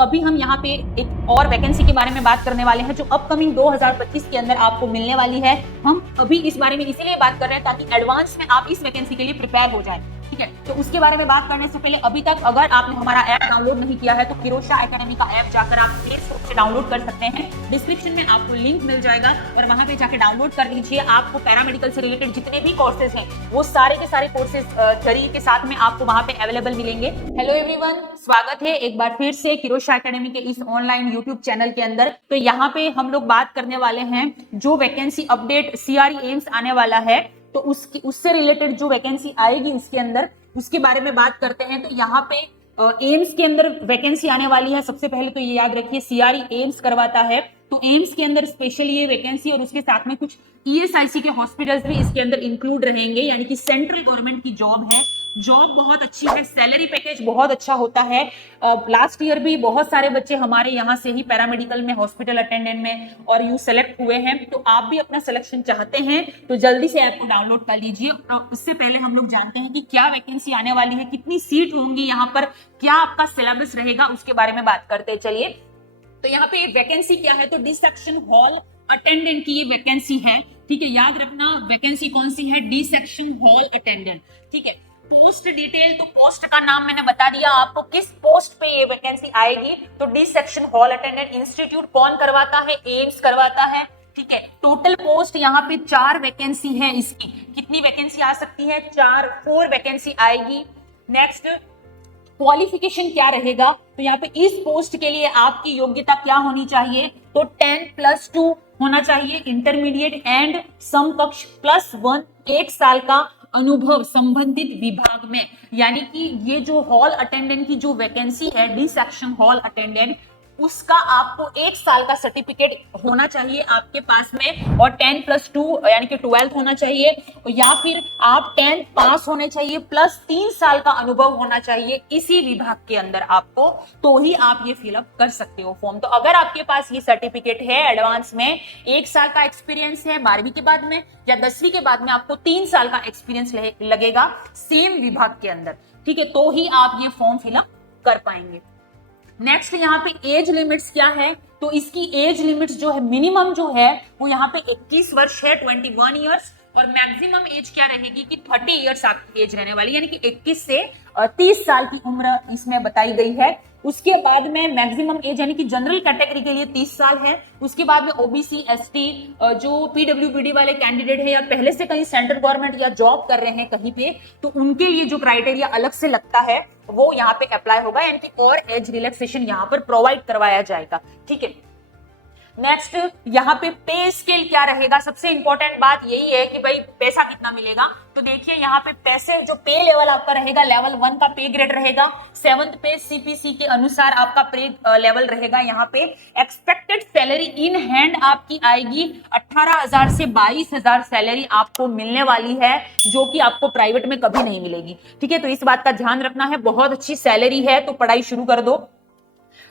अभी हम यहाँ पे एक और वैकेंसी के बारे में बात करने वाले हैं जो अपकमिंग 2025 के अंदर आपको मिलने वाली है। हम अभी इस बारे में इसीलिए बात कर रहे हैं ताकि एडवांस में आप इस वैकेंसी के लिए प्रिपेयर हो जाए, ठीक है। तो उसके बारे में बात करने से पहले अभी तक अगर आपने हमारा ऐप डाउनलोड नहीं किया है तो किरोशा एकेडमी का ऐप जाकर आप प्ले स्टोर से डाउनलोड कर सकते हैं। डिस्क्रिप्शन में आपको लिंक मिल जाएगा और वहां पे जाके डाउनलोड कर लीजिए। आपको पैरामेडिकल से रिलेटेड जितने भी कोर्सेज हैं वो सारे के सारे कोर्सेज थ्योरी के साथ में आपको वहां पे अवेलेबल मिलेंगे। हेलो एवरीवन, स्वागत है एक बार फिर से किरोशा एकेडमी के इस ऑनलाइन यूट्यूब चैनल के अंदर। तो यहाँ पे हम लोग बात करने वाले हैं जो वैकेंसी अपडेट सीआरई एम्स आने वाला है, तो उससे रिलेटेड जो वैकेंसी आएगी उसके अंदर उसके बारे में बात करते हैं। तो यहाँ पे एम्स के अंदर वैकेंसी आने वाली है। सबसे पहले तो ये याद रखिए सीआरई एम्स करवाता है, तो एम्स के अंदर स्पेशली ये वैकेंसी और उसके साथ में कुछ ईएसआईसी के हॉस्पिटल्स भी इसके अंदर इंक्लूड रहेंगे, यानी कि सेंट्रल गवर्नमेंट की जॉब है। जॉब बहुत अच्छी है, सैलरी पैकेज बहुत अच्छा होता है। लास्ट ईयर भी बहुत सारे बच्चे हमारे यहाँ से ही पैरामेडिकल में, हॉस्पिटल अटेंडेंट में और यू सेलेक्ट हुए हैं। तो आप भी अपना सिलेक्शन चाहते हैं तो जल्दी से ऐप को डाउनलोड कर लीजिए। उससे पहले हम लोग जानते हैं कि क्या वैकेंसी आने वाली है, कितनी सीट होंगी यहाँ पर, क्या आपका सिलेबस रहेगा, उसके बारे में बात करते हैं। चलिए, तो यहाँ पे वैकेंसी क्या है, तो डी सेक्शन हॉल अटेंडेंट की ये वैकेंसी है, ठीक है। याद रखना वैकेंसी कौन सी है, डी सेक्शन हॉल अटेंडेंट, ठीक है। पोस्ट डिटेल, तो पोस्ट का नाम मैंने बता दिया आपको, किस पोस्ट पे ये वैकेंसी आएगी, तो D section hall attendant. Institute कौन करवाता है, एम्स करवाता है, ठीक है। टोटल पोस्ट यहाँ पे 4 वैकेंसी है इसकी। कितनी वैकेंसी आ सकती है, 4 वैकेंसी आएगी। नेक्स्ट, क्वालिफिकेशन क्या रहेगा, तो यहाँ पे इस पोस्ट के लिए आपकी योग्यता क्या होनी चाहिए, तो 10+2 होना चाहिए, इंटरमीडिएट एंड समकक्ष +1, 1 साल का अनुभव संबंधित विभाग में। यानी कि ये जो हॉल अटेंडेंट की जो वैकेंसी है, डी सेक्शन हॉल अटेंडेंट, उसका आपको 1 साल का सर्टिफिकेट होना चाहिए आपके पास में, और 10+2 यानी कि 12th होना चाहिए, या फिर आप 10th पास होने चाहिए प्लस 3 साल का अनुभव होना चाहिए इसी विभाग के अंदर आपको, तो ही आप ये फिलअप कर सकते हो फॉर्म। तो अगर आपके पास ये सर्टिफिकेट है, एडवांस में 1 साल का एक्सपीरियंस है 12वीं के बाद में या 10वीं के बाद में, आपको 3 साल का एक्सपीरियंस लगेगा सेम विभाग के अंदर, ठीक है, तो ही आप ये फॉर्म फिलअप कर पाएंगे। नेक्स्ट, यहाँ पे एज लिमिट्स क्या है, तो इसकी एज लिमिट्स जो है, मिनिमम जो है वो यहाँ पे 21 वर्ष है, 21 ईयर्स, और मैक्सिमम एज क्या रहेगी कि 30 ईयर्स आपकी एज रहने वाली, यानी कि 21 से 30 साल की उम्र इसमें बताई गई है। उसके बाद में मैक्सिमम एज यानी कि जनरल कैटेगरी के लिए 30 साल है। उसके बाद में ओबीसी, एसटी, जो पीडब्ल्यूबीडी वाले कैंडिडेट है या पहले से कहीं सेंट्रल गवर्नमेंट या जॉब कर रहे हैं कहीं पे, तो उनके लिए जो क्राइटेरिया अलग से लगता है वो यहाँ पे अप्लाई होगा, यानी कि और एज रिलैक्सेशन यहाँ पर प्रोवाइड करवाया जाएगा, ठीक है। नेक्स्ट, यहाँ पे पे स्केल क्या रहेगा, सबसे इंपॉर्टेंट बात यही है कि भाई पैसा कितना मिलेगा। तो देखिए यहाँ पे पैसे, जो पे लेवल आपका रहेगा, लेवल 1 का पे ग्रेड रहेगा, 7th पे सीपीसी के अनुसार आपका पे लेवल रहेगा। यहाँ पे एक्सपेक्टेड सैलरी इन हैंड आपकी आएगी 18,000 से 22,000 सैलरी आपको मिलने वाली है, जो कि आपको प्राइवेट में कभी नहीं मिलेगी, ठीक है। तो इस बात का ध्यान रखना है, बहुत अच्छी सैलरी है, तो पढ़ाई शुरू कर दो।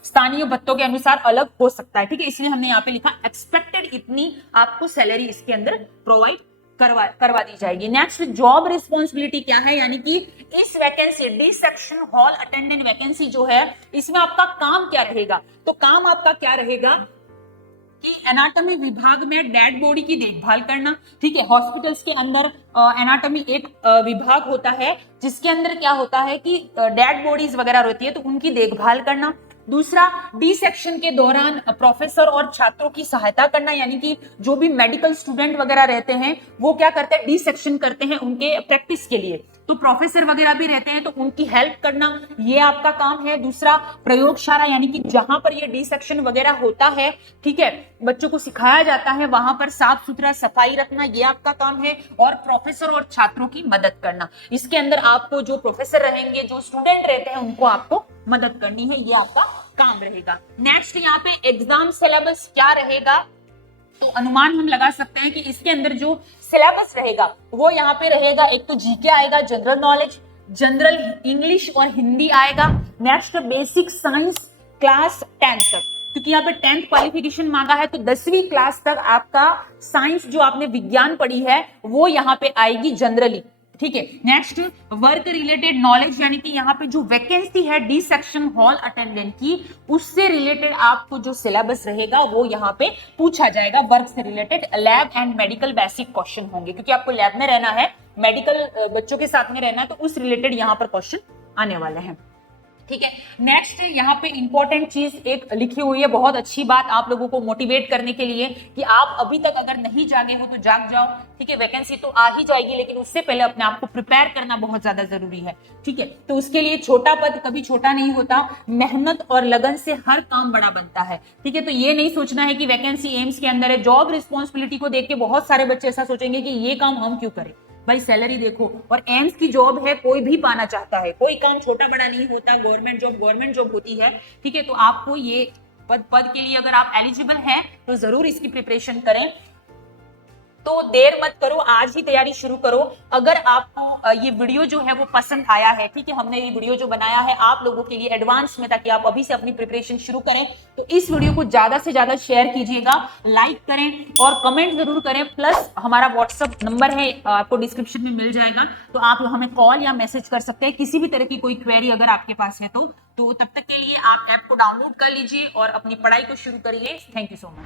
स्थानीय भत्तों के अनुसार अलग हो सकता है, ठीक है, इसलिए हमने यहाँ पे लिखा एक्सपेक्टेड इतनी आपको सैलरी इसके अंदर प्रोवाइड करवा दी जाएगी। नेक्स्ट, जॉब रिस्पॉन्सिबिलिटी क्या है, यानी कि इस vacancy D section hall attendant vacancy जो है, इसमें आपका काम क्या रहेगा, तो काम आपका क्या रहेगा कि एनाटॉमी विभाग में डेड बॉडी की देखभाल करना, ठीक है। हॉस्पिटल्स के अंदर एनाटॉमी एक विभाग होता है जिसके अंदर क्या होता है कि डेड बॉडीज वगैरह रहती है, तो उनकी देखभाल करना। दूसरा, डी सेक्शन के दौरान प्रोफेसर और छात्रों की सहायता करना, यानी कि जो भी मेडिकल स्टूडेंट वगैरह रहते हैं वो क्या करते हैं, डी सेक्शन करते हैं उनके प्रैक्टिस के लिए, तो प्रोफेसर वगैरह भी रहते हैं तो उनकी हेल्प करना, ये आपका काम है। दूसरा, प्रयोगशाला, यानी कि जहां पर ये डी सेक्शन वगैरह होता है, ठीक है, बच्चों को सिखाया जाता है, वहां पर साफ सुथरा सफाई रखना, ये आपका काम है। और प्रोफेसर और छात्रों की मदद करना, इसके अंदर आपको जो प्रोफेसर रहेंगे, जो स्टूडेंट रहते हैं, उनको आपको मदद करनी है, ये आपका काम रहेगा। नेक्स्ट, यहाँ पे एग्जाम सिलेबस क्या रहेगा, तो अनुमान हम लगा सकते हैं कि इसके अंदर जो सिलेबस रहेगा वो यहाँ पे रहेगा, एक तो जीके आएगा, जनरल नॉलेज, जनरल इंग्लिश और हिंदी आएगा। नेक्स्ट, बेसिक साइंस क्लास 10 तक, क्योंकि यहाँ पे 10th क्वालिफिकेशन मांगा है, तो 10वीं क्लास तक आपका साइंस जो आपने विज्ञान पढ़ी है वो यहाँ पे आएगी जनरली, ठीक है। नेक्स्ट, वर्क रिलेटेड नॉलेज, यानी कि यहाँ पे जो वैकेंसी है डी सेक्शन हॉल अटेंडेंट की, उससे रिलेटेड आपको जो सिलेबस रहेगा वो यहाँ पे पूछा जाएगा। वर्क से related lab and medical basic question होंगे, क्योंकि आपको लैब में रहना है, मेडिकल बच्चों के साथ में रहना है, तो उस रिलेटेड यहाँ पर क्वेश्चन आने वाले हैं। ठीक है। नेक्स्ट, यहाँ पे इंपॉर्टेंट चीज एक लिखी हुई है, बहुत अच्छी बात आप लोगों को मोटिवेट करने के लिए कि आप अभी तक अगर नहीं जागे हो तो जाग जाओ। ठीक है, वैकेंसी तो आ ही जाएगी, लेकिन उससे पहले अपने आप को प्रिपेयर करना बहुत ज्यादा जरूरी है। ठीक है, तो उसके लिए छोटा पद कभी छोटा नहीं होता, मेहनत और लगन से हर काम बड़ा बनता है। ठीक है, तो ये नहीं सोचना है कि वैकेंसी एम्स के अंदर है, जॉब रिस्पॉन्सिबिलिटी को देख के बहुत सारे बच्चे ऐसा सोचेंगे कि ये काम हम क्यों करें। भाई सैलरी देखो, और एम्स की जॉब है, कोई भी पाना चाहता है, कोई काम छोटा बड़ा नहीं होता, गवर्नमेंट जॉब होती है। ठीक है, तो आपको ये पद के लिए अगर आप एलिजिबल हैं तो जरूर इसकी प्रिपरेशन करें। तो देर मत करो, आज ही तैयारी शुरू करो। अगर आपको ये वीडियो जो है वो पसंद आया है, ठीक है, हमने ये वीडियो जो बनाया है आप लोगों के लिए एडवांस में, ताकि आप अभी से अपनी प्रिपरेशन शुरू करें, तो इस वीडियो को ज्यादा से ज्यादा शेयर कीजिएगा, लाइक करें और कमेंट जरूर करें। प्लस हमारा व्हाट्सएप नंबर है, आपको डिस्क्रिप्शन में मिल जाएगा, तो आप हमें कॉल या मैसेज कर सकते हैं किसी भी तरह की कोई क्वेरी अगर आपके पास है तो तब तक के लिए आप ऐप को डाउनलोड कर लीजिए और अपनी पढ़ाई को शुरू करिए। Thank you so much.